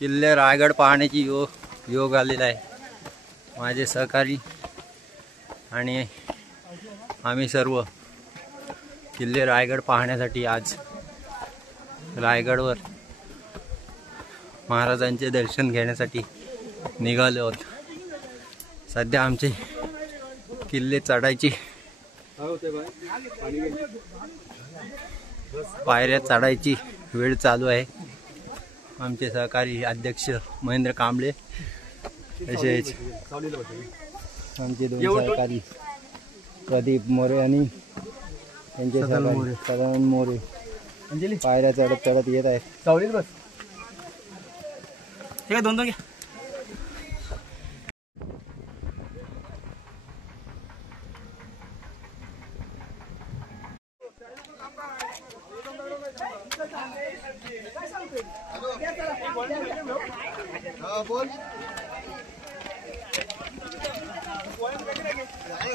किल्ले रायगड पाहण्याची योग आलेला आहे। माझे सहकारी आणि आम्ही सर्व किल्ले रायगड पाहण्यासाठी आज रायगडवर महाराजांचे दर्शन घेण्यासाठी निघालो आहोत। सध्या आमचे किल्ले चढायची पायऱ्या चढायची वेळ चालू आहे। आमचे सहकारी अध्यक्ष महेंद्र कांबळे तसेच आमचे दोन सहकारी प्रदीप मोरे आणि त्यांचे सहकारी सदानंद मोरे पायऱ्या चढत चढत येत आहेत। चावलीत बस ठीक आहे, दोन घ्या।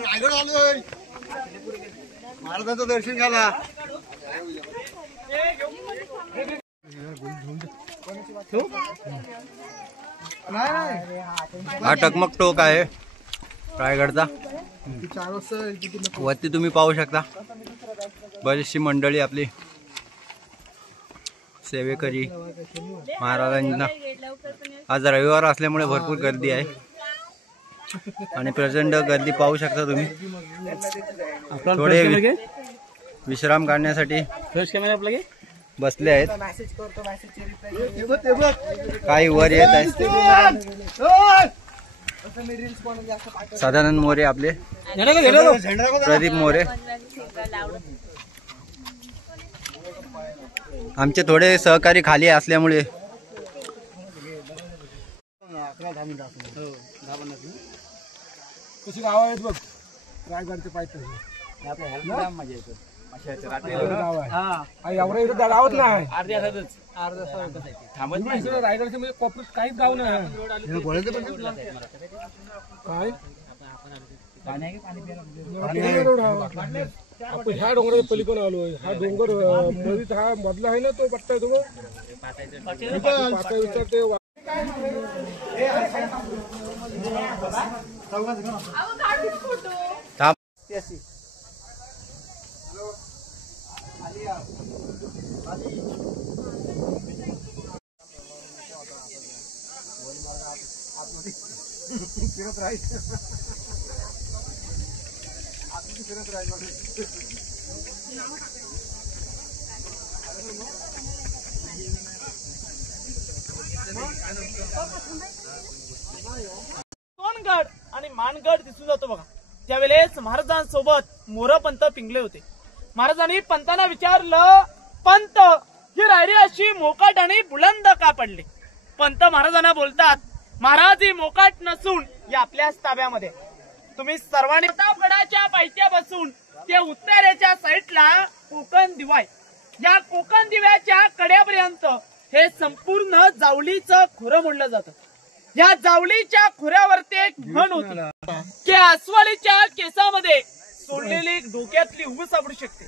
रायगड आलोय, महाराजांचं दर्शन घ्यायला। हा टकमक टोक आहे रायगडचा। वरती तुम्ही पाहू शकता बरीचशी मंडळी आपली सेवेकरी महाराजांना। आज रविवार असल्यामुळे भरपूर गर्दी आहे आणि प्रचंड गर्दी पाहू शकता तुम्ही। थोडे विश्राम करण्यासाठी बसले आहेत, काही वर येत आहेत। सदानंद मोरे आपले, प्रदीप मोरे, आमचे थोडे सहकारी खाली असल्यामुळे कशी गाव आहेत बघ रायगडचे पायथ्याशी मजा येतं। गावात नाही रायगडचे म्हणजे कॉपरेट काहीच गाव नाही काय आपण ह्या डोंगराच्या पलीकडून आलोय। हा डोंगर मध्ये हा मधला आहे ना, तो पट्टा आहे तो विचारते। सोनगड आणि मानगड दिसून जातो बघा। त्यावेळेस महाराजांसोबत मोरपंत पिंगले होते। महाराजांनी पंतांना विचारलं, पंत ही रायरी अशी मोकाट आणि बुलंद का पडली? पंत महाराजांना बोलतात, महाराज ही मोकाट नसून या आपल्याच ताब्यामध्ये। तुम्ही सर्वांनी प्रतापगडाच्या पायथ्या बसून ते उत्तरेच्या साईडला कोकण दिवाय, या कोकण दिव्याच्या कड्यापर्यंत हे संपूर्ण जावलीचं खोरं म्हणलं जातं। या जावलीच्या खोऱ्यावरती एक म्हण होती की अस्वलीच्या केसामध्ये सोडलेली डोक्यातली उभ सापडू शकते,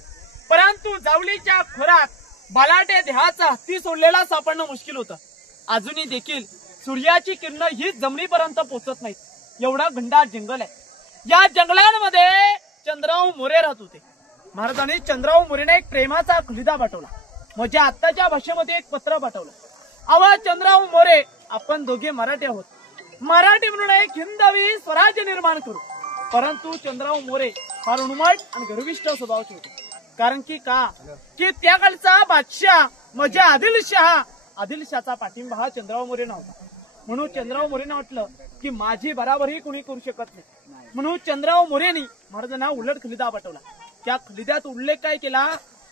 परंतु जावलीच्या खोऱ्यात बलाटे देहाचा हत्ती सोडलेला सापडणं मुश्किल होतं। अजूनही देखील सूर्याची किरण ही जमिनीपर्यंत पोहोचत नाहीत, एवढा घनदाट जंगल आहे। या जंगलांमध्ये चंद्रराव मोरे राहत होते। महाराजांनी चंद्रराव मोरेने एक प्रेमाचा खलिदा पाठवला, म्हणजे आत्ताच्या भाषेमध्ये एक पत्र पाठवलं। आवा चंद्रराव मोरे, आपण दोघे मराठी आहोत, मराठी म्हणून एक हिंदवी स्वराज्य निर्माण करू। परंतु चंद्रराव मोरे फार उन्मट आणि गर्विष्ठ स्वभावाचे होते। कारण की त्या काळचा बादशाह म्हणजे आदिलशाहचा पाठिंबा हा चंद्रराव मोरे नव्हता। म्हणून चंद्रराव मोरेने वाटलं की माझी बराबरी कोणी करू शकत नाही, म्हणून चंद्रराव मोरेंनी महाराजांना उलट खलिदा पाठवला। त्या खलिद्यात उल्लेख काय केला,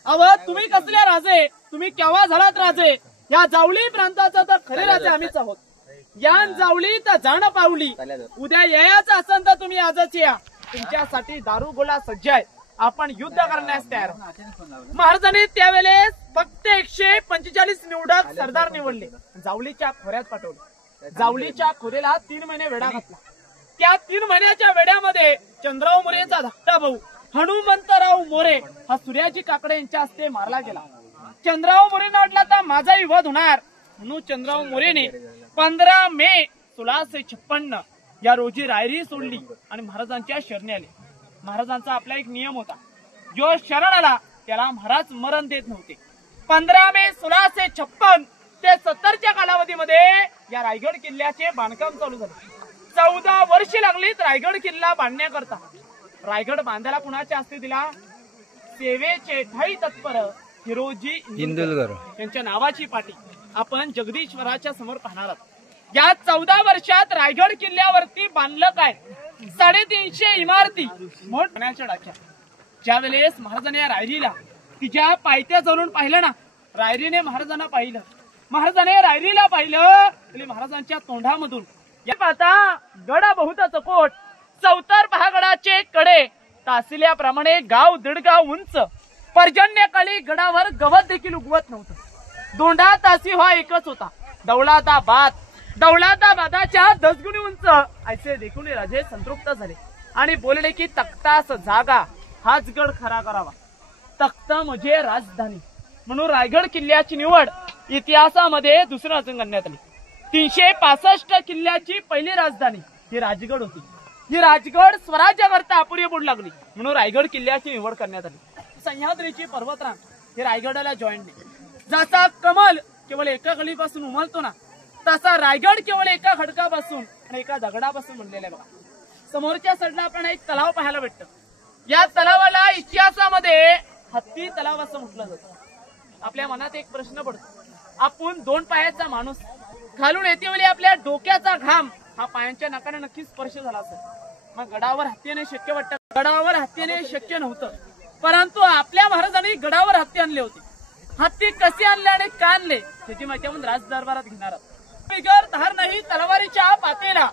अव तुम्ही कसले राजे, तुम्ही केव्हा झालात राजे? या जावली प्रांताचा तर खरे राजे आम्हीच आहोत। या जावलीत जाण पावली, उद्या यायचं असेल तर तुम्ही आजच या, तुमच्यासाठी दारुगोळा सज्ज आहे, आपण युद्ध करण्यास तयार आहोत। महाराजांनी त्यावेळेस फक्त 145 निवडक सरदार निवडले, जावलीच्या खोऱ्यात पाठवले। जावलीच्या खोऱ्याला 3 महिने वेढा घातला। त्या 3 महिन्याच्या वेड्यामध्ये चंद्रराव मोरेचा धाकटा भाऊ हनुमंतराव मोरे हा सूर्याजी काकडे यांच्या हस्ते मारला गेला। चंद्रराव मोरेंना वाटलं तर माझाही वध होणार, भानुचंद्रराव मोरेने 15 मे 1656 या रोजी रायरी सोडली आणि महाराजांच्या शरणी आले. महाराजांचा आपला एक नियम होता, जो शरण आला त्याला महाराज मरण देत नव्हते. 15 मे 1656 ते 70च्या कालावधीमध्ये या रायगड किल्ल्याचे बांधकाम चालू झाले. 14 वर्षे लागलीत रायगड किल्ला बांधण्याकरता. रायगड बांधायला कुणाच्या हस्ते दिला? सेवेचे ठाई तत्पर हिरोजी इंदुलकर यांच्या नावाची पाटी आपण जगदीश्वराच्या समोर पाहणार आहोत. या 14 वर्षात रायगड किल्ल्यावरती बांधलं काय? 350 इमारती मोठ पाण्याच्या डाक्या. ज्या वेळेस महाराजांनी या रायरीला तिच्या पायथ्या जाऊन पाहिलं ना, रायरीने महाराजांना पाहिलं, महाराजाने रायरीला पाहिलं, तरी महाराजांच्या तोंडामधून या पाहता गडा बहुता चकोट, चौतर पहागडाचे कडे तासिल्याप्रमाणे गाव दीडगाव उंच. पर्जन्यकाळी गडावर गवत देखील उगवत नव्हतं. दोंडा तासी हा एकच होता, दौलताबाद. दौलताबादाच्या 10 गुणी उंच. असे देखून राजे संतृप्त झाले आणि बोलले की तख्तास जागा हाच गड खरा करावा. तख्त म्हणजे राजधानी म्हणून रायगड किल्ल्याची निवड इतिहासामध्ये दुसऱ्या रचून करण्यात आली. 365 किल्ल्याची पहिली राजधानी ही राजगड होती. ही राजगड स्वराज्याकरता अपुरी बुड लागली म्हणून रायगड किल्ल्याची निवड करण्यात आली. सह्याद्रीची पर्वतरांग हे रायगडाला जॉईंट नाही. जसा कमल केवळ एका गळीपासून उमलतो ना, तसा रायगड केवळ एका खडकापासून आणि एका दगडापासून बनलेला आहे. बघा समोरच्या साईडला आपण एक तलाव पाहायला भेटतं. या तलावाला इतिहासामध्ये हत्ती तलाव असं म्हटलं जातं. आपल्या मनात एक प्रश्न पडतो, आपण 2 पायाचा माणूस खालून येते वेळी आपल्या डोक्याचा घाम हा पायांच्या नाकाने नक्की स्पर्श झाला असेल. मग गडावर हत्तीने शक्य वाटतं? गडावर हत्तीने शक्य नव्हतं, परंतु आपल्या महाराजांनी गडावर हत्ती आणले होते. हत्ती कसे आणले आणि का आणले त्याची माहिती आपण राज दरबारात घेणार आहोत. विगर धार नाही तलवारीच्या पातेला,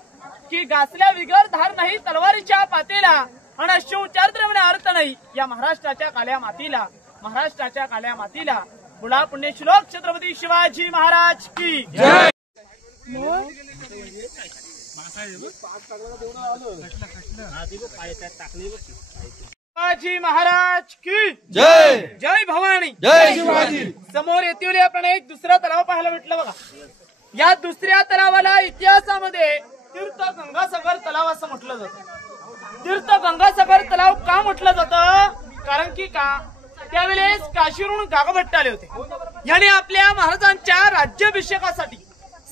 की गासल्या विगर धार नाही तलवारीच्या पातेला, आणि शिवचरित्र म्हणे अर्थ नाही या महाराष्ट्राच्या काल्या मातीला. महाराष्ट्राच्या काल्या मातीला बुडा पुण्यश्लोक छत्रपती शिवाजी महाराज की जय. शिवाजी महाराज की जय. जय भवानी जय शिवाजी. समोर येते आपण एक दुसरा तलाव पाहायला भेटलं. बघा या दुसऱ्या तलावाला इतिहासामध्ये तीर्थ गंगासागर तलाव असं म्हटलं जातं. तीर्थ गंगासागर तलाव का म्हटलं जातं? कारण की त्यावेळेस काशीवरून गागाभट्ट आले होते. याने आपल्या महाराजांच्या राज्याभिषेकासाठी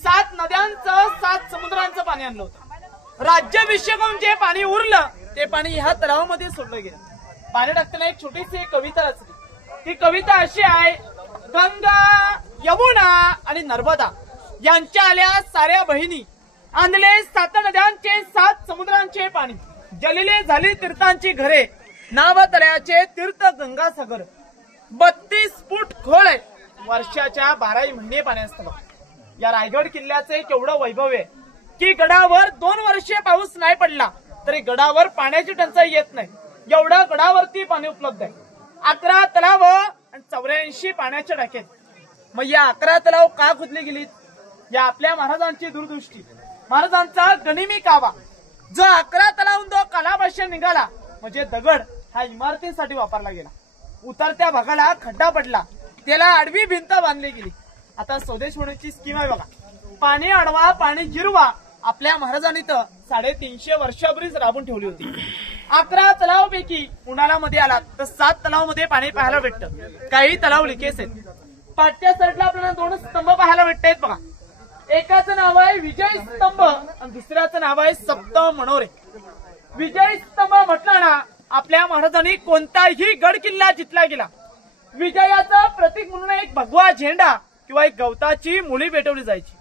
7 नद्यांचं 7 समुद्रांचं पाणी आणलं होतं. राज्याभिषेकाहून जे पाणी उरलं ते पाणी ह्या तलावामध्ये सोडलं गेलं. पाणी टाकताना एक छोटीशी कविता रचली. ती कविता अशी आहे, गंगा यमुना आणि नर्मदा यांच्या आल्या साऱ्या बहिणी, आणले 7 नद्यांचे 7 समुद्रांचे पाणी, जलिले झाली तीर्थांची घरे, नाव तळ्याचे तीर्थ गंगासागर. 32 फूट खोल आहे, वर्षाच्या 12 महिने पाणी असतं. या रायगड किल्ल्याचे केवढं वैभव आहे की गडावर 2 वर्षे पाऊस नाही पडला तरी गडावर पाण्याची टंचाई येत नाही, एवढं गडावरती पाणी उपलब्ध आहे. 11 तलाव आणि 84 पाण्याच्या टाक्या. मग या 11 तलाव का खोदली गेलीत? या आपल्या महाराजांची दूरदृष्टी, महाराजांचा गनिमी कावा. जो 11 तलावून जो कालाभाष्य निघाला म्हणजे दगड हा इमारतीसाठी वापरला गेला. उतरत्या भागाला खड्डा पडला, त्याला आडवी भिंत बांधली गेली. आता स्वदेश होण्याची स्कीम आहे बघा, पाणी अडवा पाणी जिरवा. आपल्या महाराजांनी तर 350 वर्षापूर्वीच राबून ठेवली होती. 11 तलावापैकी उन्हाळ्यामध्ये आला तर 7 तलावामध्ये पाणी पाहायला भेटतं. काही तलाव लिकेस आहेत. पाठच्या साईडला आपल्याला 2 स्तंभ पाहायला भेटत बघा. एकाचं नाव आहे विजय स्तंभ आणि दुसऱ्याचं नाव आहे सप्त मनोरे. विजय स्तंभ म्हटलं ना, आपल्या महाराजांनी कोणताही गड किल्ला जिंकला गेला विजयाचं प्रतीक म्हणून एक भगवा झेंडा किंवा एक गवताची मुळी पेटवली जायची.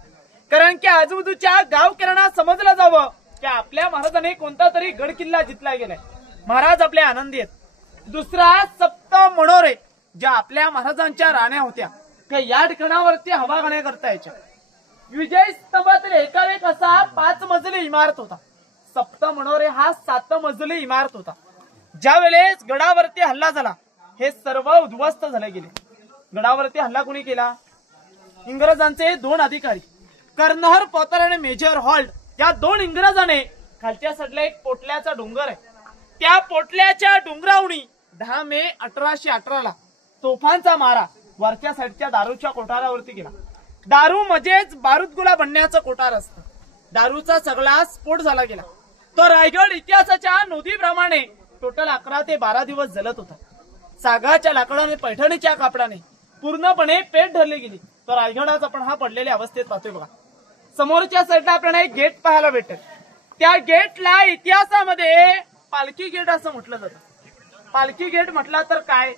कारण की आजूबाजूच्या गावकऱ्यांना समजलं जावं की आपल्या महाराजांनी कोणता तरी गड किल्ला जिंकला गेलाय. महाराज आपले आनंदी आहेत. दुसरा सप्त मनोरे, ज्या आपल्या महाराजांच्या राण्या होत्या त्या या ठिकाणावरती हवा खाण्या करता यायच्या. विजय स्तंभातील एकावेक असा 5 मजली इमारत होता. सप्त मनोरे हा 7 मजली इमारत होता. ज्या वेळेस गडावरती हल्ला झाला हे सर्व उद्ध्वस्त झाले गेले. गडावरती हल्ला कोणी केला? इंग्रजांचे 2 अधिकारी कर्नल पॉटर आणि मेजर हॉल्ट या 2 इंग्रजाने खालच्या साईडला एक पोटल्याचा डोंगर आहे, त्या पोटल्याच्या डोंगरावणी 10 मे 1818 ला तोफांचा मारा वरच्या साईडच्या दारूच्या कोठारावरती केला. दारू म्हणजेच बारूदगोळा बनण्याचं कोठार असतं. दारूचा सगळा स्फोट झाला गेला. तो रायगड इतिहासाच्या नोंदीप्रमाणे टोटल 11 ते 12 दिवस जलत होता. सागाच्या लाकडाने पैठणीच्या कापडाने पूर्णपणे पेट धरली गेली. तर रायगड आज आपण हा पडलेल्या अवस्थेत पाहतोय बघा. समोरच्या साईडला आपल्याला एक गेट पाहायला भेटेल. त्या गेटला इतिहासामध्ये पालखी गेट असं म्हटलं जातं. पालखी गेट म्हटला तर काय,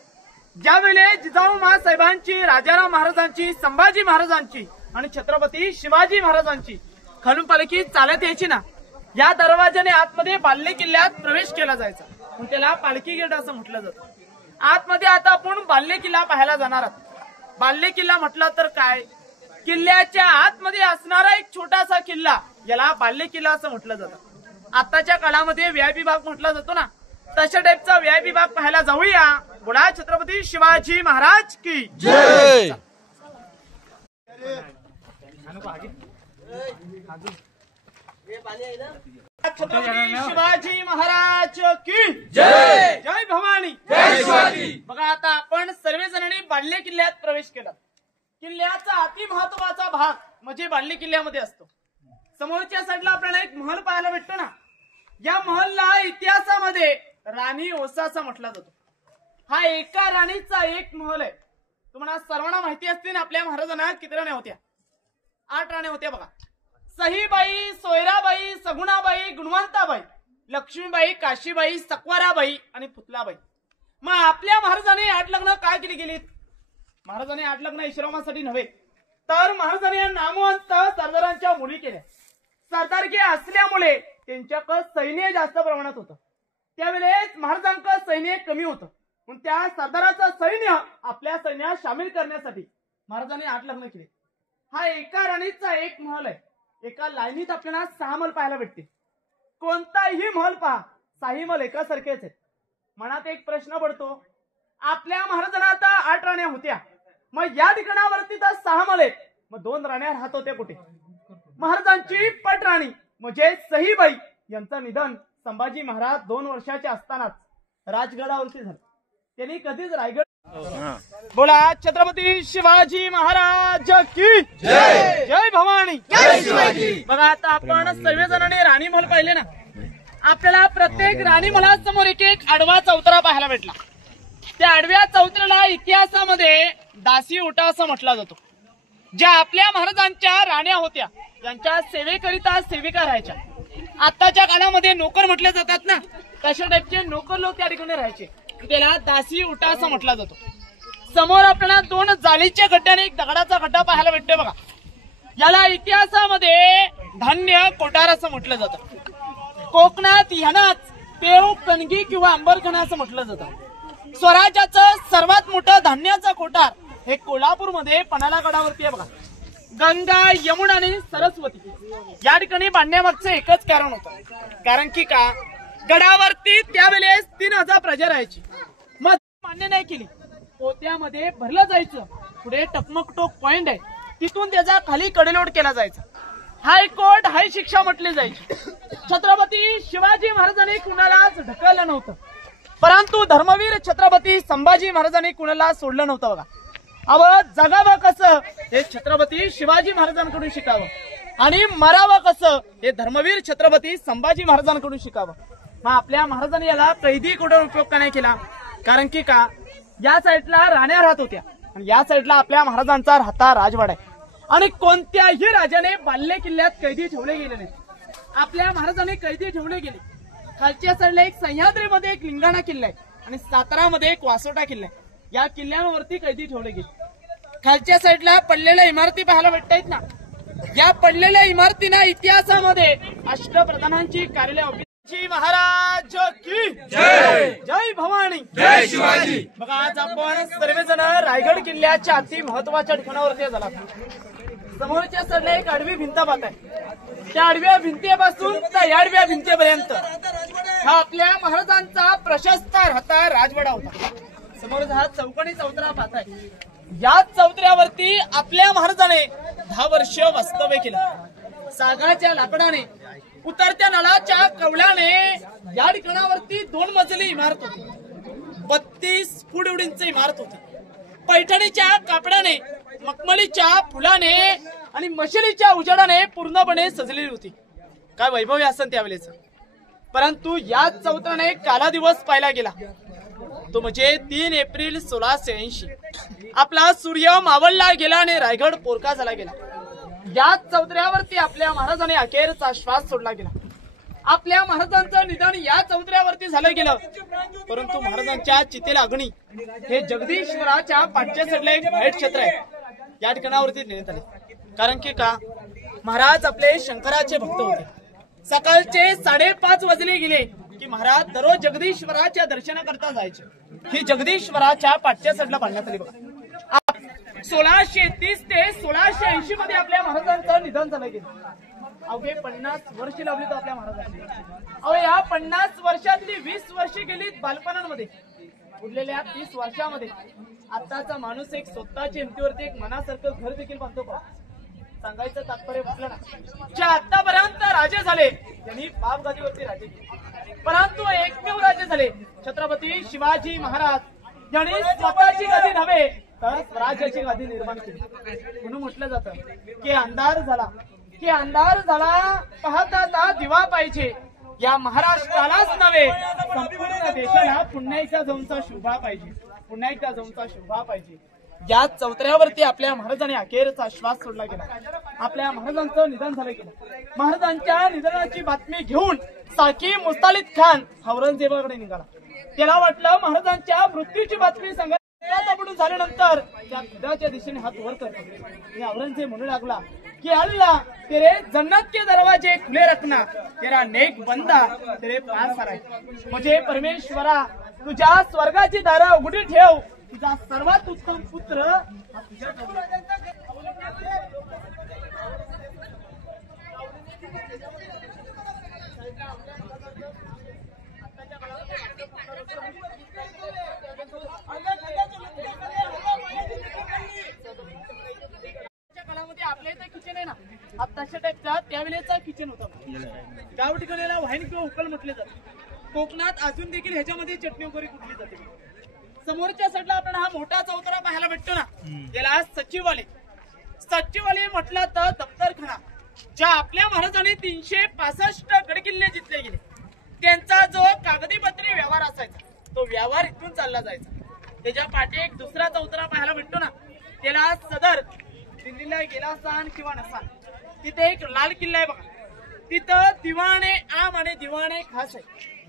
ज्यावेळी जिजाऊ साहेबांची, राजाराम महाराजांची, संभाजी महाराजांची आणि छत्रपती शिवाजी महाराजांची खालून पालखी चालत यायची ना, या दरवाजाने आतमध्ये बाल्ले किल्ल्यात प्रवेश केला जायचा. म्हणून त्याला पालखी गेट असं म्हटलं जातं. आतमध्ये आता आपण बाल्ले किल्ला पाहायला जाणार आहोत. बाल्ले किल्ला म्हटला तर काय, किल्ल्याच्या आतमध्ये असणारा एक छोटासा किल्ला, याला बाल्ले किल्ला असं म्हटलं जातं. आताच्या काळामध्ये व्हीआयपी भाग म्हटला जातो ना, तशा टाईपचा व्हीआयपी भाग पाहायला जाऊया. बोला छत्रपती शिवाजी महाराज की जय. छत्रपती शिवाजी महाराज की जय. जय भवानी, जय शिवाजी. बघा आता आपण सर्वजणांनी बाल्ले किल्ल्यात प्रवेश केला. किल्ल्याचा अति महत्वाचा भाग म्हणजे बाल्ले किल्ल्यामध्ये असतो. समोरच्या साईडला आपल्याला एक महल पाहायला भेटतो ना, या महलला इतिहासामध्ये राणी ओसा असं म्हटलं जातो. हा एका राणीचा एक महल आहे. तुम्हाला सर्वांना माहिती असते ना, आपल्या महाराजांना किती राण्या होत्या? 8 राण्या होत्या बघा. सहीबाई, सोयराबाई, सगुणाबाई, गुणवंताबाई, लक्ष्मीबाई, काशीबाई, सकवाराबाई आणि पुतलाबाई. मग आपल्या महाराजांनी 8 लग्न काय केली गेलीत? महाराजांनी 8 लग्न ईश्वरामासाठी नव्हे, तर महाराजांनी नामवंत सरदारांच्या मुली केल्या. सरदारकी असल्यामुळे त्यांच्याकडे सैन्य जास्त प्रमाणात होतं. त्यावेळेस महाराजांकडे सैन्य कमी होतं. म्हणून त्या सरदाराचं सैन्य आपल्या सैन्यात सामील करण्यासाठी महाराजांनी 8 लग्न केले. हा एका राणीचा एक महल आहे. एका लाईनीत आपल्याला 6 महल पाहायला भेटते. कोणताही महल पहा, 6 महल एकासारखेच आहेत. मनात एक प्रश्न पडतो, आपल्या महाराजांना आता 8 राण्या होत्या, मग या ठिकाणावरती तर 6 महल आहेत, मग 2 राण्या राहत होत्या कुठे? महाराजांची पटराणी म्हणजे सहीबाई यांचं निधन संभाजी महाराज 2 वर्षाचे असतानाच राजगडावरती झालं. त्यांनी कधीच रायगड. बोला छत्रपती शिवाजी महाराज की जय. जय भवानी, जय शिवाजी. बघा आता आपण सर्वजणांनी राणी महल पाहिले ना, आपल्याला प्रत्येक राणी महलासमोर एक आडवा चौतरा पाहायला भेटला. त्या आडव्या चौतऱ्याला इतिहासामध्ये दासी ओटा असं म्हटलं जातो. ज्या आपल्या महाराजांच्या राण्या होत्या त्यांच्या सेवेकरिता सेविका राहायच्या. आताच्या काळामध्ये नोकर म्हटले जातात ना, तशा टाईपचे नोकर लोक त्या ठिकाणी राहायचे. त्याला दासी ओटा असं म्हटलं जातो. समोर आपल्याला 2 जाळीच्या गड्ड्याने एक दगडाचा गड्डा पाहायला भेटतोय बघा. याला इतिहासामध्ये धान्य कोठार असं म्हटलं जातं. कोकणात ह्यानाच पेव, कणगी किंवा अंबरखाना असं म्हटलं जातं. स्वराज्याचं सर्वात मोठं धान्याचं कोठार हे कोल्हापूरमध्ये पन्हाळा गडावरती आहे बघा. गंगा, यमुना आणि सरस्वती या ठिकाणी बांधण्यामागचं एकच कारण होतं. कारण की का, गडावरती त्यावेळेस 3000 प्रजा राहायची. मग मान्य नाही केली, पोत्यामध्ये भरलं जायचं. पुढे टकमकटोक पॉइंट आहे, तिथून त्याचा खाली कडेलोट केला जायचा. हायकोर्ट, हाय शिक्षा म्हटली जायची. छत्रपती शिवाजी महाराजांनी कुणालाच ढकललं नव्हतं, परंतु धर्मवीर छत्रपती संभाजी महाराजांनी कुणाला सोडलं नव्हतं बघा. अव जगावं कसं हे छत्रपती शिवाजी महाराजांकडून शिकावं आणि मरावं कसं हे धर्मवीर छत्रपती संभाजी महाराजांकडून शिकावं. मग आपल्या महाराजांनी याला कैदी कोठून उपयोग का नाही केला? कारण की का, या साईडला राण्या राहत होत्या आणि या साईडला आपल्या महाराजांचा राहता राजवाडा आहे. आणि कोणत्याही राजाने बाल्ले किल्ल्यात कैदी ठेवले गेले नाही. आपल्या महाराजांनी कैदी ठेवले गेले. खालच्या साईडला एक सह्याद्रीमध्ये एक लिंगाणा किल्ला आहे आणि सातारामध्ये एक वासोटा किल्ला आहे. या किल्ल्यांवरती कैदी ठेवले गेले. खालच्या साईडला पडलेल्या इमारती पाहायला भेटतायत ना, या पडलेल्या इमारतींना इतिहासामध्ये अष्टप्रधानांची कार्यालय. महाराज की जय. जय भवानी, जय शिवाजी. बघा आज आपण सर्वजण रायगड किल्ल्याच्या अति महत्वाच्या ठिकाणावरती झाला. समोरच्या साईडला एक आडवी भिंत पाहत आहे. त्या आडव्या भिंतीपासून त्या आडव्या भिंतीपर्यंत हा आपल्या महाराजांचा प्रशस्त राहता राजवाडा होता. समोर हा चौकोनी चौतरा पाहताय. या चौतऱ्यावरती आपल्या महाराजाने 10 वर्ष वास्तव्य केलं. सागाच्या लाकडाने, उतरत्या नळाच्या कवल्याने या ठिकाणावरती 2 मजली इमारत होती. 32 फूट एवढींची इमारत होती. पैठणीच्या कापडाने मखमलीच्या फुलाने आणि मशालीच्या उजाडाने पूर्णपणे सजलेली होती. काय वैभव असन त्यावेळेच. परंतु याच चौथऱ्याने काला दिवस पाहिला गेला, तो म्हणजे 3 एप्रिल 1680. आपला सूर्य मावळला गेला आणि रायगड पोरका झाला गेला. याच चौथऱ्यावरती आपल्या महाराजांनी अखेरचा श्वास सोडला गेला. आपल्या महाराजांचं निधन या चौथऱ्यावरती झालं गेलं. परंतु महाराजांच्या चितेला अग्नी हे जगदीश्वराच्या पाठच्या साईडला एक वाईट क्षेत्र आहे, या ठिकाणावरती नेण्यात आले. कारण की का, महाराज आपले शंकराचे भक्त होते. सकाळचे 5:30 वाजले गेले की महाराज दररोज जगदीश्वराच्या दर्शनाकरता जायचे. ही जगदीश्वराच्या पाठच्या साईडला बांधण्यात आली बघा. 1630 ते 1680 मध्ये आपल्या महाराजांचं निधन झालं गेलं. अवघे 50 वर्ष लावली तो आपल्या महाराजांनी. अहो या 50 वर्षातली 20 वर्षे गेली बालपणामध्ये. उरलेल्या 30 वर्षामध्ये आताचा माणूस एक स्वतःच्या हिमतीवरती एक मनासारखं घर देखील बांधतो का? सांगायचं तात्पर्य म्हटलं ना, जे आतापर्यंत राजे झाले त्यांनी बापगादीवरती राजे केले, परंतु एकमेव राजे झाले छत्रपती शिवाजी महाराज यांनी स्वतःची गादी नव्हे तर स्वराज्याची गादी निर्माण केली. म्हणून म्हटलं जातं की अंधार झाला पाहता दिवा पाहिजे. या महाराष्ट्रालाच नव्हे संपूर्ण देशाला पुन्हा एकदा जाऊनचा शोभा पाहिजे. या चौथऱ्यावरती आपल्या महाराजांनी अखेरचा श्वास सोडला गेला. आपल्या महाराजांचं निधन झालं गेलं. महाराजांच्या निधनाची बातमी घेऊन साकी मुस्तालिद खान औरंगजेबाकडे निघाला. त्याला वाटलं महाराजांच्या मृत्यूची बातमी संघात झाल्यानंतर त्या खुदाच्या दिशेने हात वर करतो. औरंगजेब म्हणू लागला कि अल्लाह तेरे जन्नत के दरवाजे खुले रखना, तेरा नेक बंदा तेरे पास आलाय. म्हणजे परमेश्वरा तुझ्या स्वर्गाची दारं उघडी ठेव, तुझा सर्वात उत्तम पुत्र हा तुझ्या काळामध्ये आपल्या इथं किचन आहे ना, आताच्या टाईपचा त्यावेळेचा किचन होता. गाव ठिकाणीला वाहिनी किंवा उकल म्हटले जाते. कोकणात अजून देखील ह्याच्यामध्ये चटणी वगैरे कुठली जाते. समोरच्या साईडला आपण हा मोठा चौतरा पाहायला भेटतो ना, त्याला सचिवालय म्हटलं तर दफ्तरखाना. ज्या आपल्या महाराजांनी 365 गडकिल्ले जिंकले गेले, त्यांचा जो कागदीपत्री व्यवहार असायचा तो व्यवहार इथून चालला जायचा. त्याच्या पाठी एक दुसरा चौतरा पाहायला भेटतो ना, त्याला सदर. दिल्लीला गेला असान किंवा नसा, तिथे एक लाल किल्ला आहे बघा. तिथं दिवाणे आम आणि दिवाणे खास आहे,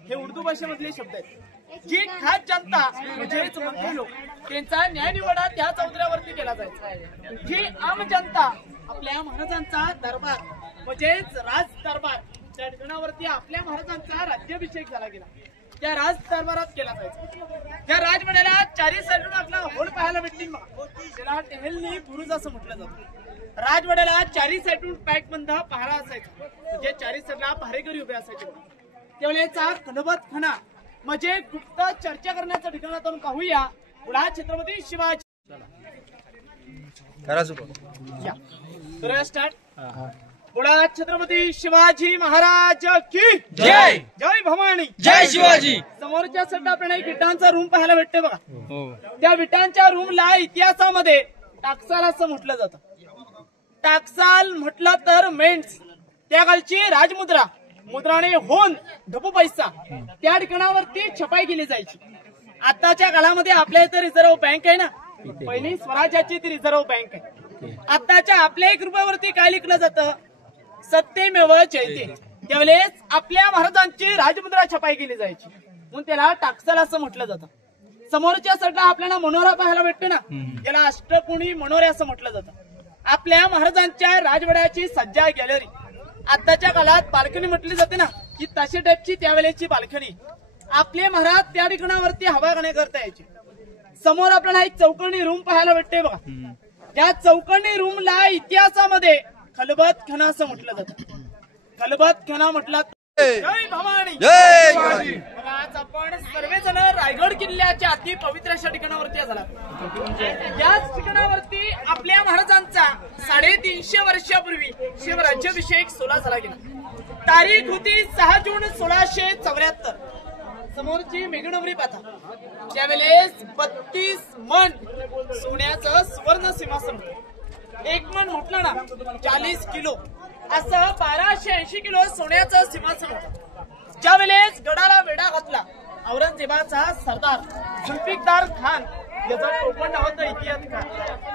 हे उर्दू भाषेमधले शब्द आहेत. जी खास जनता म्हणजेच मंत्री लोक त्यांचा न्याय निवाडा त्या चौतऱ्यावरती केला जायचा. जी आम जनता आपल्या महाराजांचा दरबार म्हणजेच राज दरबार त्या ठिकाणावरती आपल्या महाराजांचा राज्याभिषेक झाला गेला, त्या राज दरबारात केला जायचा. त्या राजवाड्याला चारी साईडून आपला होड पाहायला भेटतील बघा, त्याला टेहलनी बुरुज असं म्हटलं जातं. राजवाड्याला चारी साईडून पॅकबंद पहारा असायचा, म्हणजे चारी साईडला पहारेकरी उभे असायचे. त्यावेळेचा खलबत खाना म्हणजे गुप्त चर्चा करण्याचं ठिकाणातून पाहूया. पुढा छत्रपती शिवाजी करा स्टार्ट. पुढा छत्रपती शिवाजी महाराज की जय. जय भवानी, जय शिवाजी. समोरच्या साईडला आपल्याला एक विटांचा रूम पाहायला भेटते बघा. त्या विटांच्या रूमला इतिहासामध्ये टाकसाल असं म्हटलं जातं. टाकसाल म्हटलं तर मेंढ्स, त्या कालची राजमुद्रा, मुद्राने होऊन ढबू पैसा त्या ठिकाणावरती छपाई केली जायची. आताच्या काळामध्ये आपल्या इथं रिझर्व्ह बँक आहे ना, पहिली स्वराज्याची ती रिझर्व्ह बँक आहे. आताच्या आपल्या 1 रुपयावरती काय लिखलं जातं, सत्यमेव जयते. त्यावेळेस आपल्या महाराजांची राजमुद्रा छपाई केली जायची, म्हणून त्याला टाकसाल असं म्हटलं जातं. समोरच्या साईडला आपल्याला मनोरा पाहायला भेटतो ना, त्याला अष्टकोनी मनोरे असं म्हटलं जातं. आपल्या महाराजांच्या राजवाड्याची सज्जा गॅलरी, आताच्या काळात बाल्कनी म्हटली जाते ना, ही तशी टाईपची त्यावेळेची बाल्कनी. आपले महाराज त्या ठिकाणावरती हवा खाणे करता यायचे. समोर आपल्याला एक चौकणी रूम पाहायला भेटते बघा. त्या चौकणी रूमला इतिहासामध्ये खलबत खाना असं म्हटलं जातं. खलबत खाना म्हटलं जय भवानी, जय शिवाजी. आज आपण सर्वजण रायगड किल्ल्याच्या अति पवित्र अशा ठिकाणावरती झाला. याच ठिकाणावरती आपल्या महाराजांचा 350 वर्षापूर्वी शिवराज्याभिषेक सोहळा झाला गेला. तारीख होती 6 जून 1674. समोरची मेघडवरी पाथा, त्यावेळेस 32 मन सोन्याचं सुवर्ण सिंहासन होतं. एक मन म्हटलं ना 40 किलो असं 1280 किलो सोन्याचं सिंहासन होतं. ज्या वेळेस गडाला वेढा घातला औरंगजेबाचा सरदार जुल्फिकार खान याचं टोपण नाव होतं इतिहासकार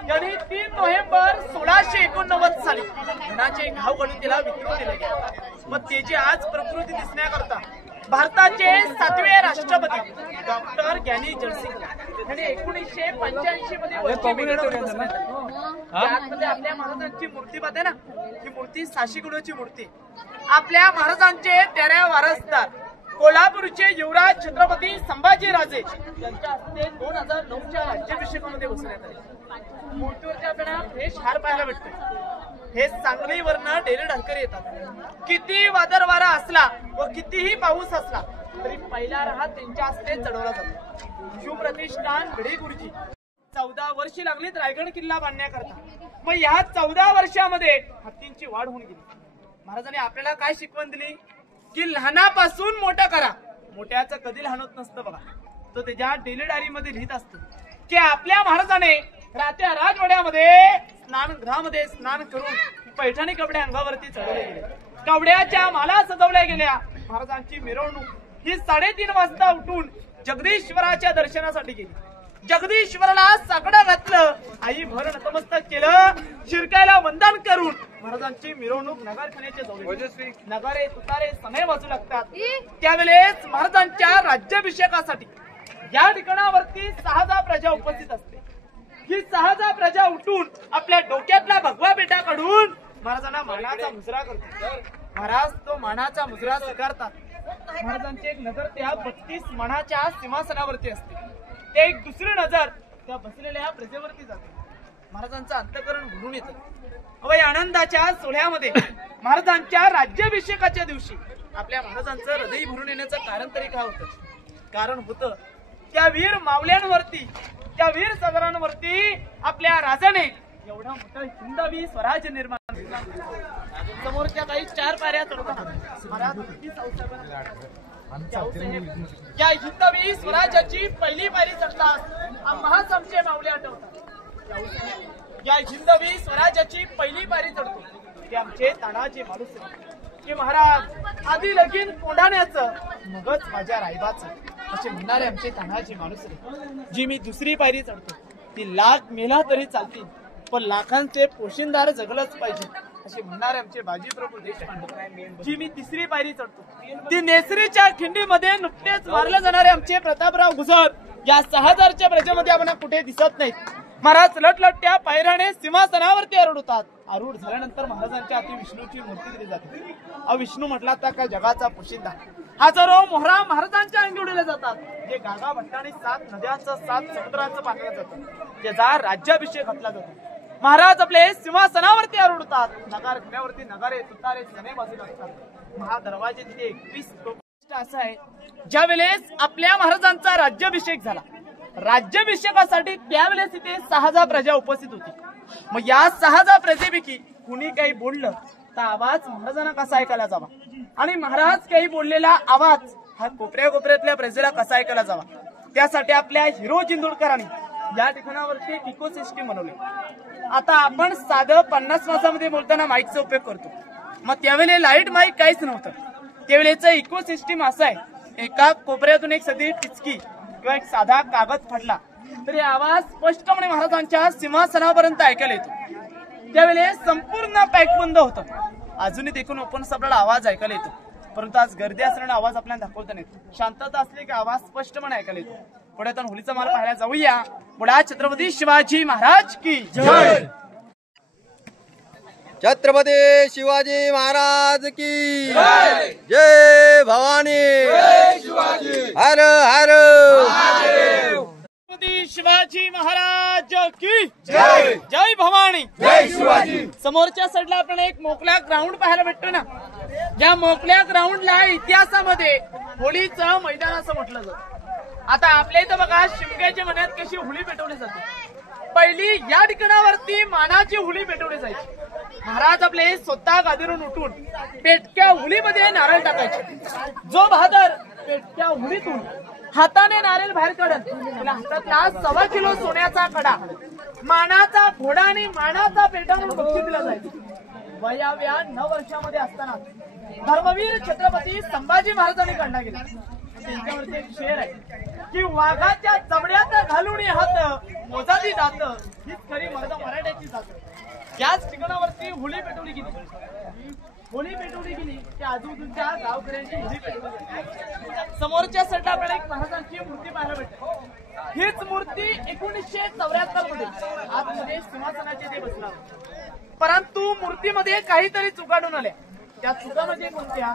यांनी 3 नोव्हेंबर 1689 साली धनाचे घाव घालून तिला विक्री केले गेले. मग त्याची आज प्रकृती दिसण्याकरता भारताचे 7वे राष्ट्रपती डॉक्टर ज्ञानी जयसिंग यांनी 1985 मध्ये आपल्या महाराजांची मूर्ती पाहते ना, ही मूर्ती 600 किलोची मूर्ती. आपल्या महाराजांचे 13 वारसदार कोल्हापूरचे युवराज छत्रपती संभाजीराजे यांच्या हस्ते 2009च्या राज्याभिषेकामध्ये बसवण्यात आले. मूर्तीवरती आपल्याला फ्रेश हार पाहायला भेटतो. हे सांगलीवरनं डेली ढळकरी येतात. किती वादळ वारा असला व कितीही पाऊस असला तरी पहिला रहा त्यांच्या हस्ते चढवला जातो. शिवप्रतिष्ठान भिडे गुरुजी 14 वर्षे लागलीत रायगड किल्ला बांधण्याकरता. मग या 14 वर्षामध्ये हत्तींची वाढ होऊन गेली. महाराजांनी आपल्याला काय शिकवण दिली की लहानापासून मोठं करा. मोठ्याचं कधी लहान होत नसतं बघा. तो त्याच्या डेली डायरीमध्ये लिहित असतो की आपल्या महाराजाने रात्या राजवाड्यामध्ये स्नानगृहामध्ये स्नान करून पैठणी कपडे अंगावरती चढवले गेले. कपड्याच्या माला सजवल्या गेल्या. महाराजांची मिरवणूक ही 3:30 वाजता उठून जगदीश्वराच्या दर्शनासाठी गेली. जगदीश्वराला साकडं घातलं, आई भर नतमस्तक केलं, शिरकायला वंदन करून महाराजांची मिरवणूक नगरखान्याच्या जवळ नगारे तुतारे सनई वाजू लागतात. त्यावेळेस महाराजांच्या राज्याभिषेकासाठी या ठिकाणावरती 6,000 प्रजा उपस्थित असते. ही 6,000 प्रजा उठून आपल्या डोक्यातला भगवा बेटा काढून महाराजांना मानाचा मुजरा करतो. महाराज तो मानाचा मुजरा स्वीकारतात. महाराजांची एक नजर त्या 32 मानाच्या सिंहासनावरती असते. ते एक दुसरी नजर त्या बसलेल्या प्रजेवरती जाते. महाराजांचं अंतःकरण भरून येतं. या आनंदाच्या सोहळ्यामध्ये महाराजांच्या राज्याभिषेकाच्या दिवशी आपल्या महाराजांचं हृदय भरून येण्याचं कारण तरी काय होतं? कारण होतं त्या वीर मावल्यांवरती, त्या वीर सदरांवरती आपल्या राजाने एवढा मोठा हिंदवी स्वराज्य निर्माण केला. समोरच्या काही 4 पायऱ्या चढवताना या हिंदवी स्वराज्याची पहिली पायरी चढतात. आम्हाच आमचे मावले आठवतात. या हिंदवी स्वराज्याची पहिली पायरी चढतो ते आमचे तानाजी मालुसरे की महाराज आधी लगीन कोंढाण्याचं मगच माझ्या रायबाचं असे म्हणणारे आमचे तानाजी मालुसरे. जी मी दुसरी पायरी चढतो ती लाख मेला तरी चालतील पण लाखांचे पोशिंदार जगलंच पाहिजे असे म्हणणारे आमचे बाजीप्रभू देशपांडे. जी मी तिसरी पायरी चढतो ती नेसरीच्या खिंडीमध्ये नुकतेच मारले जाणारे आमचे प्रतापराव गुजर या 6,000च्या प्रजेमध्ये आम्हाला कुठे दिसत नाहीत. महाराज लटलट्या पायऱ्याने सिंहासनावरती आरूढ होतात. आरूढ झाल्यानंतर महाराजांच्या हाती विष्णूची मूर्ती दिली जाते. विष्णू म्हटला तर काय जगाचा पोशिंदा. हजारो मोहरा महाराजांच्या अंगी उडवले जातात. जे गागा भट्टाने 7 नद्याचं 7 समुद्राचं पाठवलं जातं. त्याचा राज्याभिषेक घातला जातो. महाराज आपले सिंहासनावरती आरूढ होतात. नगार घोड्यावरती नगारे तुतारे सने वाजू लागतात. महादरवाजे तिथे 21 असं आहे. ज्या वेळेस आपल्या महाराजांचा राज्याभिषेक झाला, राज्याभिषेकासाठी त्यावेळेस तिथे 6,000 प्रजा उपस्थित होती. मग या 6,000 प्रजेपैकी कुणी काही बोललं तर आवाज महाराजांना कसा ऐकायला जावा आणि महाराज काही बोललेला आवाज हा कोपऱ्यातल्या प्रजेला कसा ऐकायला जावा, त्यासाठी आपल्या हिरो जिंदुरकरांनी या ठिकाणावरती इको सिस्टीम बनवली. आता आपण साधं 50 मासामध्ये बोलताना माईकचा उपयोग करतो. मग त्यावेळेला लाईट माईक काहीच नव्हतं. त्यावेळेचं इको सिस्टीम असं आहे, एका कोपऱ्यातून एक सदी टिचकी किंवा एक साधा कागद फाडला तरी आवाज स्पष्टपणे महाराजांच्या सिंहासनापर्यंत ऐकायला येतो. त्यावेळेस संपूर्ण पॅक बंद होतं. अजूनही देखून ओपन आपल्याला आवाज ऐकायला येतो. परंतु आज गर्दी असल्याने आवाज आपल्याला दाखवता नाही. शांतता असली की आवाज स्पष्टपणे ऐकायला येतो. पुढे आता होळीचा माल पाहायला जाऊया. बोला छत्रपती शिवाजी महाराज की जय. छत्रपती शिवाजी महाराज की जय. जय भवानी. हर हर छत्रपती शिवाजी महाराज की जय. जय भवानी. जय शिवाजी. समोरच्या साईडला आपण एक मोकळा ग्राउंड पाहायला भेटतो ना. या मोकळ्या ग्राउंडला इतिहासामध्ये होळीचं मैदान असं म्हटलं जातं. आता आपल्या इथं बघा शिमग्याच्या मनात कशी होळी पेटवली जाते. पहिली या ठिकाणावरती मानाची होळी पेटवली जायची. महाराज आपले स्वतः गादीवरून उठून पेटक्या होळीमध्ये नारळ टाकायचे. जो बहादर पेटक्या होळीतून हाताने नारळ बाहेर काढत त्याला हातातला 1.25 किलो सोन्याचा कडा मानाचा घोडा आणि मानाचा पेटा म्हणून बक्षीस दिलं जायचं। वयाव्या 9 वर्षामध्ये असताना धर्मवीर छत्रपती संभाजी महाराजांनी काढला गेला। त्यांच्यावरती एक शेर आहे की वाघाच्या जबड्यात घालून हात मोजाची दात हीच खरी मर्द मराठ्याची जात। याच ठिकाणावरती होळी पेटवली गेली। होळी पेटवली गेली की आजूबाजूच्या गावकऱ्यांची होळी पेटवली गेली। समोरच्या साईडला आपल्याला एक महाराजांची मूर्ती पाहायला भेटते। हीच मूर्ती 1974 मध्ये आतमध्ये सिंहासनाचे ते बसणार, परंतु मूर्तीमध्ये काहीतरी चुकाडून आल्या। त्या चुकामध्ये कोणत्या?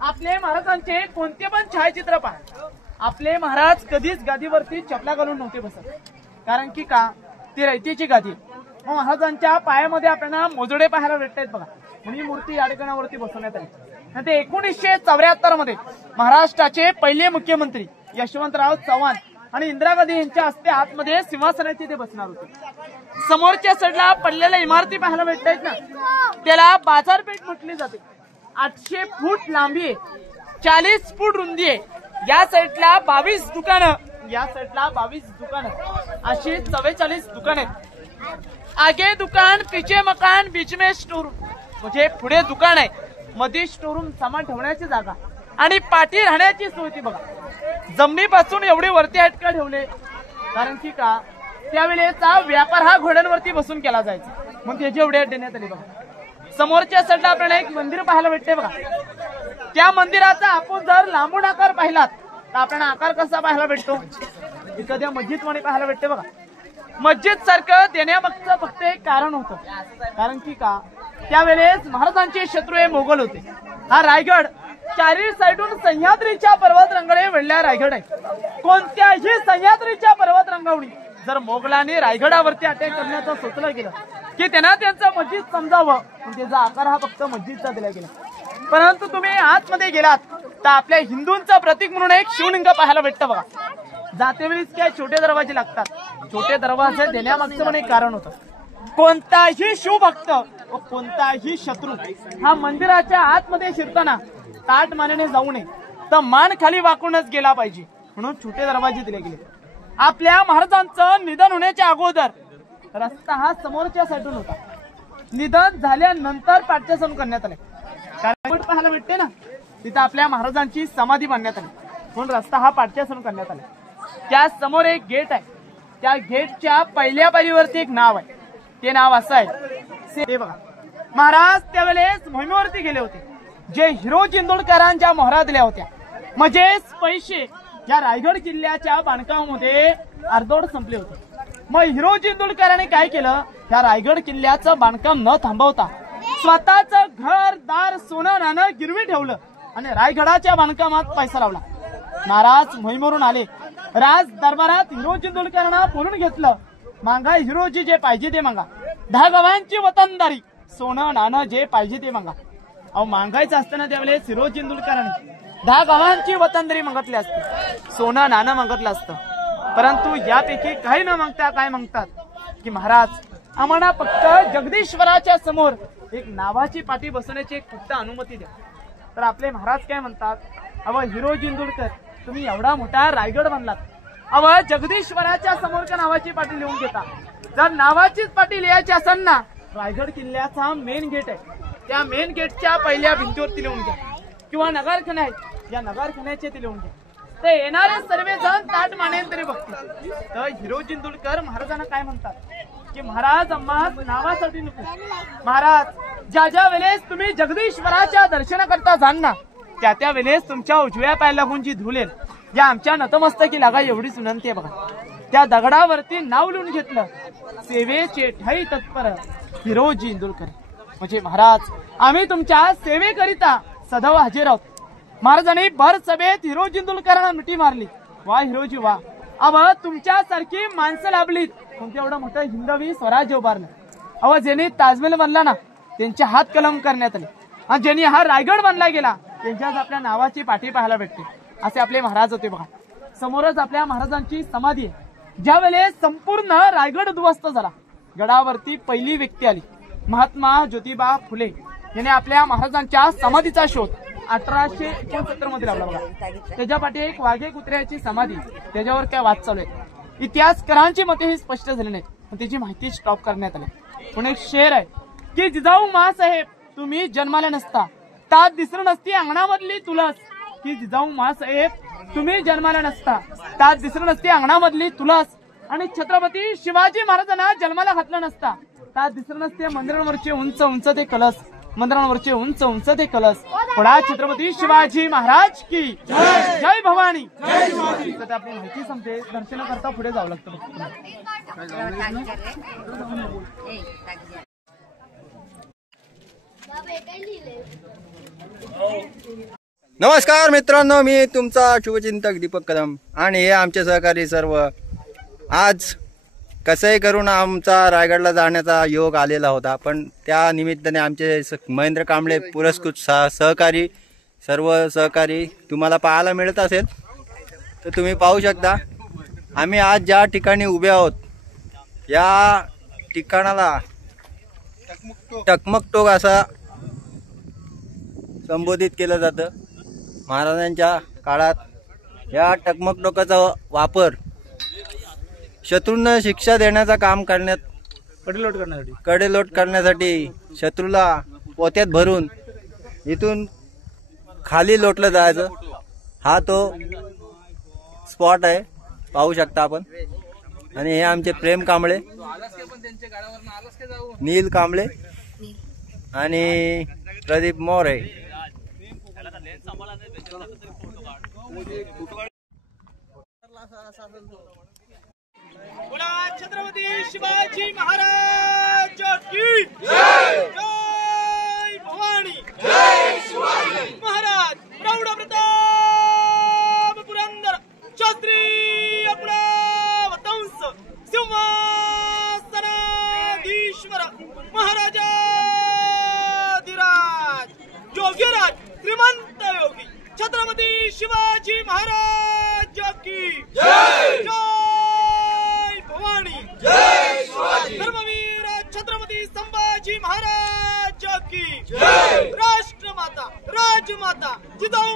आपले महाराजांचे कोणते पण छायाचित्र पहा, आपले महाराज कधीच गादीवरती चपला घालून नव्हते बसत, कारण की का ती रयतेची गादी। महाराजांच्या पायामध्ये आपल्याला मोजडे पाहायला भेटतात बघा, ही मूर्ती या ठिकाणावरती बसवण्यात आली। ते 1974 मध्ये महाराष्ट्राचे पहिले मुख्यमंत्री यशवंतराव चव्हाण आणि इंदिरा गांधी यांच्या हस्ते आतमध्ये सिंहासनाचे ते बसणार होते। समोरच्या साईडला पडलेल्या इमारती पाहायला भेटतात ना, त्याला बाजारपेठ म्हटली जाते। 800 फूट लांबी आहे, 40 फूट रुंदी आहे। या साईडला 22 दुकानं, या साईडला 22 दुकानं, अशी 44 दुकान आहेत। आगे दुकान, पीछे मकान, बीच में स्टोर, म्हणजे पुढे दुकान आहे, मध्ये स्टोरूम, सामान ठेवण्याची जागा आणि पाठी राहण्याची सोय ती बघा। जमिनीपासून एवढे वरती हटका ठेवले, कारण की का त्यावेळेचा व्यापार हा घोड्यांवरती बसून केला जायचा, मग त्याची एवढे देण्यात आली बघा। समोरच्या साईडला आपल्याला एक मंदिर पाहायला भेटते बघा। त्या मंदिराचा आपण जर लांबून आकार पाहिलात तर आपल्याला आकार कसा पाहायला भेटतो? एखाद्या मस्जिद मध्ये पाहायला भेटते बघा। मस्जिद सारखं देण्यामागचं फक्त एक कारण होतं, कारण की का त्यावेळेस महाराजांचे शत्रू हे मोगल होते। हा रायगड चारी साईडून सह्याद्रीच्या पर्वतरांगाने वेढलेला रायगड आहे। कोणत्याही सह्याद्रीच्या पर्वतरांगावरून जर मोगलांनी रायगडावरती अटॅक करण्याचं सुचलं गेलं की त्यांना त्यांचं मस्जिद समजावं, त्याचा आकार हा फक्त मस्जिदचा दिला गेला। परंतु तुम्ही आतमध्ये गेलात तर आपल्या हिंदूंचं प्रतीक म्हणून एक शिवलिंग पाहायला भेटतं बघा। जातेवेळीच काय छोटे दरवाजे लागतात, छोटे दरवाजे देण्यामागचं पण एक कारण होतं। कोणताही शिवभक्त व कोणताही शत्रू हा मंदिराच्या आतमध्ये शिरताना ताट मानेने जाऊ नये, तर मान खाली वाकूनच गेला पाहिजे, म्हणून छोटे दरवाजे दिले गेले। आपल्या महाराजांचं निधन होण्याच्या अगोदर रस्ता हा समोरच्या साईडून होता, निधन झाल्यानंतर पाठ्यासन करण्यात आले। कारण पाहायला भेटते ना, तिथं आपल्या महाराजांची समाधी बांधण्यात आली, म्हणून रस्ता हा पाठ्यासन करण्यात आला। त्या समोर एक गेट आहे, त्या गेटच्या पहिल्या पायरीवरती एक नाव आहे, ते नाव असं आहे ते बघा। महाराज त्यावेळेस मोहिमेवरती गेले होते, जे हिरोजी इंदोरकरांच्या मोहरा दिल्या होत्या, म्हणजे पैसे या रायगड किल्ल्याच्या बांधकामामध्ये अर्धवट संपले होते। मग हिरोजी इंदोरकरांनी काय केलं, या रायगड किल्ल्याचं बांधकाम न थांबवता स्वतःचं घर दार सोनं नाणं गिरवी ठेवलं आणि रायगडाच्या बांधकामात पैसा लावला। महाराज मोहिमेवरून आले, राज दरबारात हिरोजी इंदोरकरांना बोलून घेतलं, मागा हिरोजी जे पाहिजे ते मागा, 10 गावांची वतनदारी, सोनं नाणं जे पाहिजे ते मागा। अहो मागायचं असताना त्यावेळेस हिरोजी इंदोरकरांनी 10 गावांची वतनदारी मागितली असते, सोनं नाणं मागितलं असतं, परंतु यापैकी काही न मागता काय मागतात की महाराज आम्हाला फक्त जगदीश्वराच्या समोर एक नावाची पाठी बसवण्याची एक फक्त अनुमती द्या। तर आपले महाराज काय म्हणतात, अव हिरोजी इंदोरकर तुम्ही एवढा मोठा रायगड बांधलात, अव जगदीश्वराच्या समोर का नावाची पाठी लिहून घेता? जर नावाचीच पाठी लिहायची असेल ना, रायगड किल्ल्याचा मेन गेट आहे, त्या मेन गेटच्या पहिल्या भिंतीवरती लिहून घ्या, किंवा नगारखाना आहे या नगारखान्याचे ते लिहून घ्या, ते येणारे सर्वजण ताट मानेन तरी बघतील। तर हिरोजी इंदोरकर महाराजांना काय म्हणतात की महाराज आम्हा नावासाठी नको, महाराज ज्या ज्या वेळेस तुम्ही जगदीश्वराच्या दर्शनाकरता जाल ना, त्या त्या वेळेस तुमच्या उजव्या पायाला लागून जी धुलेल या आमच्या नतमस्तकी लागा एवढीच विनंती आहे बघा। त्या दगडावरती नाव लिहून घेतलं, सेवेचे ठाई तत्पर हिरोजी इंदोरकर, म्हणजे महाराज आम्ही तुमच्या सेवेकरिता सदैव हजर आहोत। महाराजांनी भर सभेत हिरोजी इंदोरकरांना मिठी मारली, वा हिरोजी वा, अव तुमच्यासारखी माणसं लाभलीत, तुमचं एवढं मोठं हिंदवी स्वराज्य उभारलं। अव ज्यांनी ताजमहल बांधला ना त्यांचे हात कलम करण्यात आले, आणि ज्यांनी हा रायगड बांधला गेला त्यांच्याच आपल्या नावाची पाठी पाहायला भेटते, असे आपले महाराज होते बघा। समोरच आपल्या महाराजांची समाधी आहे। ज्या वेळेस संपूर्ण रायगड उद्ध्वस्त झाला, गडावरती पहिली व्यक्ती आली, महात्मा ज्योतिबा फुले यांनी आपल्या महाराजांच्या समाधीचा शोध 1869 मध्ये लावला बघा। त्याच्या पाठी एक वाघे कुत्र्याची समाधी, त्याच्यावर काय वाद चालू आहे, इतिहासकारांची मते ही स्पष्ट झाली नाहीत। पण त्याची माहिती स्टॉप करण्यात आली. पण एक शेर आहे की जिजाऊ मासाहेब तुम्ही जन्माला नसता तात दिसर नसती अंगणामधली तुलस. की जिजाऊ मासाहेब तुम्ही जन्माला नसता तात दिसर नसती अंगणामधली तुलस. आणि छत्रपती शिवाजी महाराजांना जन्माला घातला नसता तात दिसर नसते मंदिरांवरचे उंच उंच ते कलस. मंदिरांवरचे उंच उंच ते कलस. पुढा छत्रपती शिवाजी महाराज की जय भवानी. तर आपली माहिती संपते. दर्शन करता पुढे जावं लागतं. नमस्कार मित्रांनो, मी तुमचा शुभचिंतक दीपक कदम आणि हे आमचे सहकारी सर्व. आज कसंही करून आमचा रायगडला जाण्याचा योग आलेला होता, पण त्या निमित्ताने आमचे महेंद्र कांबळे पुरस्कृत सहकारी सर्व सहकारी तुम्हाला पाहायला मिळत असेल. तर तुम्ही पाहू शकता आम्ही आज ज्या ठिकाणी उभे आहोत या ठिकाणाला टकमक टोक असा संबोधित केलं जातं. महाराजांच्या काळात या टकमक टोकाचा वापर शत्रूंना शिक्षा देण्याचा काम करण्यात कडेलोट करण्यासाठी शत्रूला पोत्यात भरून इथून खाली लोटलं जायचं. हा तो स्पॉट आहे, पाहू शकता आपण. आणि हे आमचे प्रेम कांबळे, नील कांबळे आणि प्रदीप मोरे. छत्रपती शिवाजी महाराज की जय. जय भवानी. जय शिवाजी महाराज. प्रौढ प्रताप पुरंदर क्षत्रिय वंश सिंहासनाधीश्वर महाराजाधिराज योगीराज श्रीमंत योगी छत्रपती शिवाजी महाराज की जय. जय भवानी. जय शिवाजी. धर्मवीर छत्रपती संभाजी महाराज की जय. राष्ट्रमाता राजमाता जिजाऊ